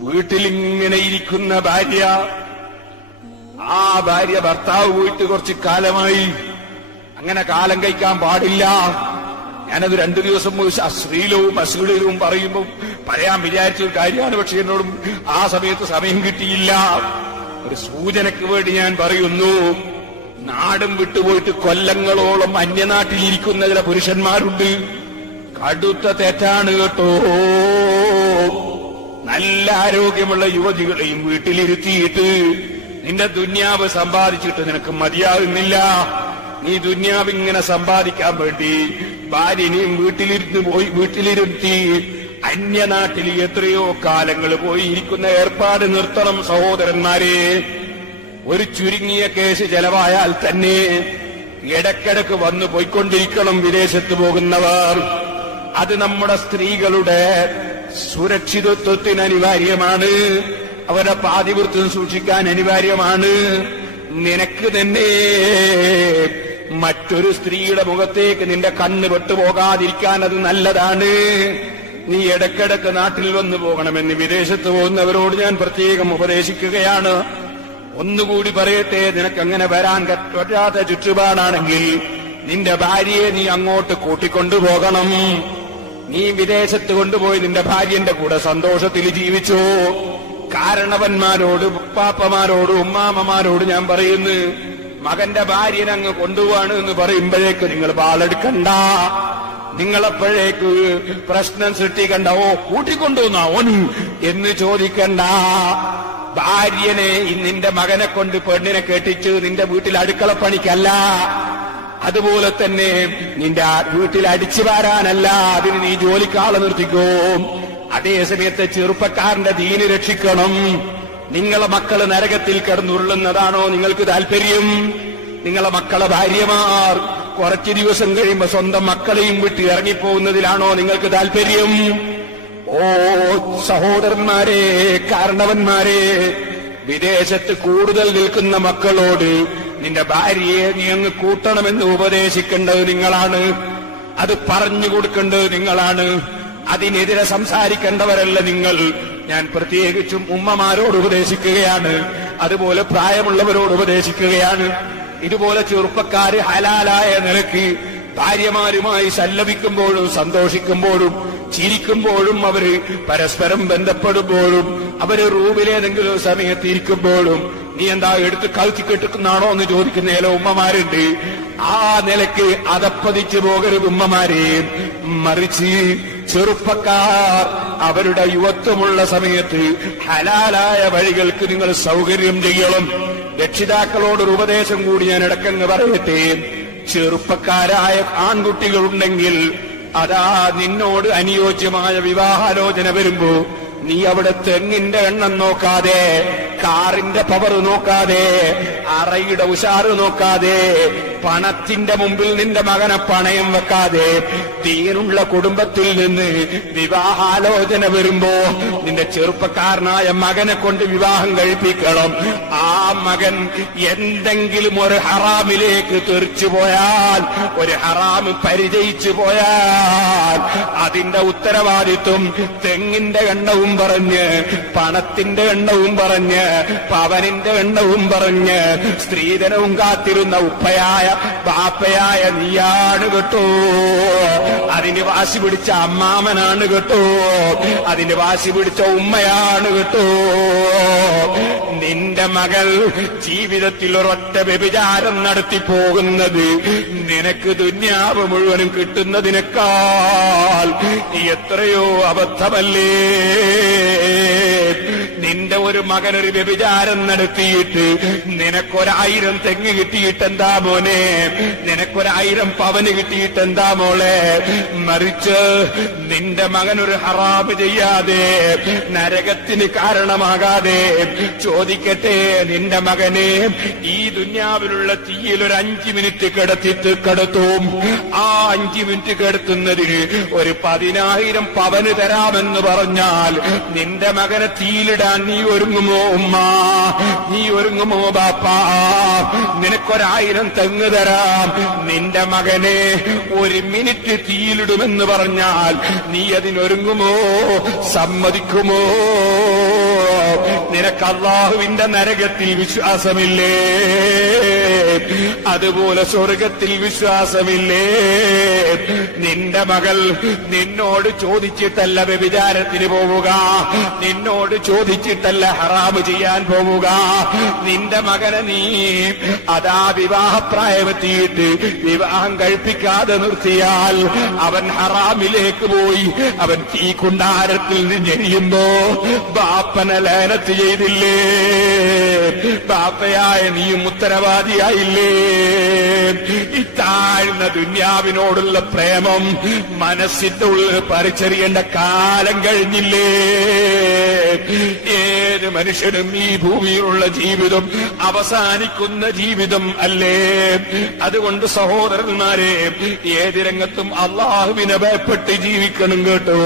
വീട്ടിലിങ്ങനെ ഇരിക്കുന്ന ഭാര്യ, ആ ഭാര്യ ഭർത്താവ് പോയിട്ട് കുറച്ച് കാലമായി. അങ്ങനെ കാലം കഴിക്കാൻ പാടില്ല. ഞാനത് 2 ദിവസം അശ്ലീലവും അശ്ലീലവും പറയുമ്പോൾ പറയാൻ വിചാരിച്ചൊരു കാര്യമാണ്. പക്ഷെ എന്നോടും ആ സമയത്ത് സമയം കിട്ടിയില്ല. ഒരു സൂചനയ്ക്ക് വേണ്ടി ഞാൻ പറയുന്നു. നാടും വിട്ടുപോയിട്ട് കൊല്ലങ്ങളോളം അന്യനാട്ടിലിരിക്കുന്ന ചില പുരുഷന്മാരുണ്ട്. കടുത്ത തെറ്റാണ് കേട്ടോ. നല്ല ആരോഗ്യമുള്ള യുവതികളെയും വീട്ടിലിരുത്തിയിട്ട് നിന്റെ ദുന്യാവ് സമ്പാദിച്ചിട്ട് നിനക്ക് മതിയാകുന്നില്ല. നീ ദുന്യാവ് ഇങ്ങനെ സമ്പാദിക്കാൻ വേണ്ടി ഭാര്യനെയും വീട്ടിലിരുത്തി അന്യനാട്ടിൽ എത്രയോ കാലങ്ങൾ പോയിരിക്കുന്ന ഏർപ്പാട് നിർത്തണം സഹോദരന്മാരെ. ഒരു ചുരുങ്ങിയ കേസ് ചെലവായാൽ തന്നെ ഇടക്കിടക്ക് വന്നു പോയിക്കൊണ്ടിരിക്കണം വിദേശത്ത് പോകുന്നവർ. അത് നമ്മുടെ സ്ത്രീകളുടെ സുരക്ഷിതത്വത്തിന് അനിവാര്യമാണ്. അവരുടെ പാതിവൃത്യം സൂക്ഷിക്കാൻ അനിവാര്യമാണ്. നിനക്ക് തന്നെ മറ്റൊരു സ്ത്രീയുടെ മുഖത്തേക്ക് നിന്റെ കണ്ണ് പെട്ടുപോകാതിരിക്കാൻ അത് നല്ലതാണ്. നീ ഇടക്കിടക്ക് നാട്ടിൽ വന്നു പോകണമെന്ന് വിദേശത്ത് പോകുന്നവരോട് ഞാൻ പ്രത്യേകം ഉപദേശിക്കുകയാണ്. ഒന്നുകൂടി പറയട്ടെ, നിനക്കങ്ങനെ വരാൻ പറ്റാത്ത ചുറ്റുപാടാണെങ്കിൽ നിന്റെ ഭാര്യയെ നീ അങ്ങോട്ട് കൂട്ടിക്കൊണ്ടുപോകണം. നീ വിദേശത്ത് കൊണ്ടുപോയി നിന്റെ ഭാര്യന്റെ കൂടെ സന്തോഷത്തിൽ ജീവിച്ചോ. കാരണവന്മാരോട്, ഉപ്പാപ്പമാരോട്, ഉമ്മാമ്മമാരോട് ഞാൻ പറയുന്നു, മകന്റെ ഭാര്യനെ അങ്ങ് കൊണ്ടുപോവാണ് എന്ന് പറയുമ്പോഴേക്ക് നിങ്ങൾ പാലെടുക്കണ്ട. നിങ്ങളെപ്പോഴേക്ക് പ്രശ്നം സൃഷ്ടിക്കണ്ട. ഓ കൂട്ടിക്കൊണ്ടുവന്നാ ഓന് എന്ന് ചോദിക്കണ്ട. ഭാര്യനെ നിന്റെ മകനെ കൊണ്ട് പെണ്ണിനെ കെട്ടിച്ച് നിന്റെ വീട്ടിൽ അടുക്കളപ്പണിക്കല്ല, അതുപോലെ തന്നെ നിന്റെ വീട്ടിൽ അടിച്ചു വാരാനല്ല. അതിന് നീ ജോലിക്കാളെ നിർത്തിക്കോ. അതേസമയത്ത് ചെറുപ്പക്കാരന്റെ ദീന് രക്ഷിക്കണം. നിങ്ങളെ മക്കള് നരകത്തിൽ കിടന്നുരുളുന്നതാണോ നിങ്ങൾക്ക് താല്പര്യം? നിങ്ങളെ മക്കളെ ഭാര്യമാർ കുറച്ചു ദിവസം കഴിയുമ്പോ സ്വന്തം മക്കളെയും വിട്ട് ഇറങ്ങിപ്പോകുന്നതിലാണോ നിങ്ങൾക്ക് താല്പര്യം? ഓ സഹോദരന്മാരെ, കാരണവന്മാരെ, വിദേശത്ത് കൂടുതൽ നിൽക്കുന്ന മക്കളോട് നിന്റെ ഭാര്യയെ നീ അങ്ങ് കൂട്ടണമെന്ന് ഉപദേശിക്കേണ്ടത് നിങ്ങളാണ്. അത് പറഞ്ഞു കൊടുക്കേണ്ടത് നിങ്ങളാണ്. അതിനെതിരെ സംസാരിക്കേണ്ടവരല്ല നിങ്ങൾ. ഞാൻ പ്രത്യേകിച്ചും ഉമ്മമാരോട് ഉപദേശിക്കുകയാണ്, അതുപോലെ പ്രായമുള്ളവരോട് ഉപദേശിക്കുകയാണ്. ഇതുപോലെ ചെറുപ്പക്കാര് ഹലാലായ നിലയ്ക്ക് ഭാര്യമാരുമായി സല്ലപിക്കുമ്പോഴും സന്തോഷിക്കുമ്പോഴും ചിരിക്കുമ്പോഴും അവര് പരസ്പരം ബന്ധപ്പെടുമ്പോഴും അവര് റൂമിലേതെങ്കിലും സമയത്ത് ഇരിക്കുമ്പോഴും നീ എന്താ എടുത്ത് കളിച്ച് കെട്ടുന്നാണോ എന്ന് ചോദിക്കുന്ന ചില ഉമ്മമാരുണ്ട്. ആ നിലയ്ക്ക് അതപ്പതിച്ചു പോകരുത് ഉമ്മമാരെ. മറിച്ച് ചെറുപ്പക്കാർ അവരുടെ യുവത്വമുള്ള സമയത്ത് ഹലാലായ വഴികൾക്ക് നിങ്ങൾ സൗകര്യം ചെയ്യണം. രക്ഷിതാക്കളോടൊരു ഉപദേശം കൂടി ഞാൻ ഇടക്കങ്ങ് പറയട്ടെ. ചെറുപ്പക്കാരായ ആൺകുട്ടികളുണ്ടെങ്കിൽ അതാ നിന്നോട് അനുയോജ്യമായ വിവാഹാലോചന വരുമ്പോ നീ അവിടെ തെങ്ങിന്റെ എണ്ണം നോക്കാതെ, കാറിന്റെ പവർ നോക്കാതെ, അറയുടെ ഉഷാറ് നോക്കാതെ, പണത്തിന്റെ മുമ്പിൽ നിന്റെ മകനെ പണയം വെക്കാതെ, ദീനുള്ള കുടുംബത്തിൽ നിന്ന് വിവാഹാലോചന വരുമ്പോ നിന്റെ ചെറുപ്പക്കാരനായ മകനെ കൊണ്ട് വിവാഹം കഴിപ്പിക്കണം. ആ മകൻ എന്തെങ്കിലും ഒരു ഹറാമിലേക്ക് തെറിച്ചു പോയാൽ, ഒരു ഹറാമ് പരിചയിച്ചു പോയാൽ അതിന്റെ ഉത്തരവാദിത്വം തെങ്ങിന്റെ എണ്ണവും പറഞ്ഞ്, പണത്തിന്റെ എണ്ണവും പറഞ്ഞ്, പവനിന്റെ എണ്ണവും പറഞ്ഞ് സ്ത്രീധനവും കാത്തിരുന്ന ഉപ്പയായ ബാപ്പയായ നീയാണ് കേട്ടോ. അതിന് വാശി പിടിച്ച അമ്മാമനാണ് കേട്ടോ. അതിന് വാശി പിടിച്ച ഉമ്മയാണ് കേട്ടോ. നിന്റെ മകൾ ജീവിതത്തിൽ ഒരൊറ്റ വ്യഭിചാരം നടത്തി പോകുന്നത് നിനക്ക് ദുന്യാവ് മുഴുവനും കിട്ടുന്നതിനേക്കാൾ എത്രയോ അബദ്ധമല്ലേ? നിന്റെ ഒരു മകനൊരു വ്യഭിചാരം നടത്തിയിട്ട് നിനക്കൊരായിരം തെങ്ങ് കിട്ടിയിട്ടെന്താ മോനെ? നിനക്കൊരായിരം പവന് കിട്ടിയിട്ടെന്താ മോളെ? മറിച്ച് നിന്റെ മകനൊരു ഹറാമ് ചെയ്യാതെ, നരകത്തിന് കാരണമാകാതെ, ചോദിക്കട്ടെ, നിന്റെ മകനെ ഈ ദുന്യാവിലുള്ള തീയിൽ ഒരു 5 മിനിറ്റ് കിടത്തും. ആ 5 മിനിറ്റ് കിടത്തുന്നതിന് ഒരു 10,000 പവന് തരാമെന്ന് പറഞ്ഞാൽ നിന്റെ മകനെ തീയിലിടാൻ നീ ഒരുങ്ങുമോ ഉമ്മ? നീ ഒരുങ്ങുമോ ബാപ്പാ? നിനക്കൊരായിരം തെങ്ങ് തരാം, നിന്റെ മകനെ 1 മിനിറ്റ് തീയിലിടുമെന്ന് പറഞ്ഞാൽ നീ അതിനൊരുങ്ങുമോ? സമ്മതിക്കുമോ? നിനക്ക് അല്ലാഹുവിന്റെ നരകത്തിൽ വിശ്വാസമില്ലേ? അതുപോലെ സ്വർഗത്തിൽ വിശ്വാസമില്ലേ? നിന്റെ മകൾ നിന്നോട് ചോദിച്ചിട്ടല്ല വ്യഭിചാരത്തിന് പോവുക, നിന്നോട് ചോദിച്ചിട്ടല്ല ഹറാമ് ചെയ്യാൻ പോവുക. നിന്റെ മകനെ നീ അതാ വിവാഹപ്രായമെത്തിയിട്ട് വിവാഹം കഴിപ്പിക്കാതെ നിർത്തിയാൽ അവൻ ഹറാമിലേക്ക് പോയി, അവൻ തീ കുണ്ടാരത്തിൽ നിന്ന് എഴിയുമ്പോ ബാപ്പനെ ലാനത്ത് ചെയ്തില്ലേ? ബാപ്പയായ നീയും ഉത്തരവാദിയായില്ലേ? ഈ താഴ്ന്ന ദുന്യാവിനോടുള്ള പ്രേമം മനസ്സിന്റെ ഉള്ളിൽ പറിച്ചെറിയേണ്ട കാലം കഴിഞ്ഞില്ലേ? ഏത് മനുഷ്യനും ഈ ഭൂമിയിലുള്ള ജീവിതം അവസാനിക്കുന്ന ജീവിതം അല്ലേ? അതുകൊണ്ട് സഹോദരന്മാരെ, ഏത് രംഗത്തും അള്ളാഹുവിനെ ഭയപ്പെട്ട് ജീവിക്കണം കേട്ടോ.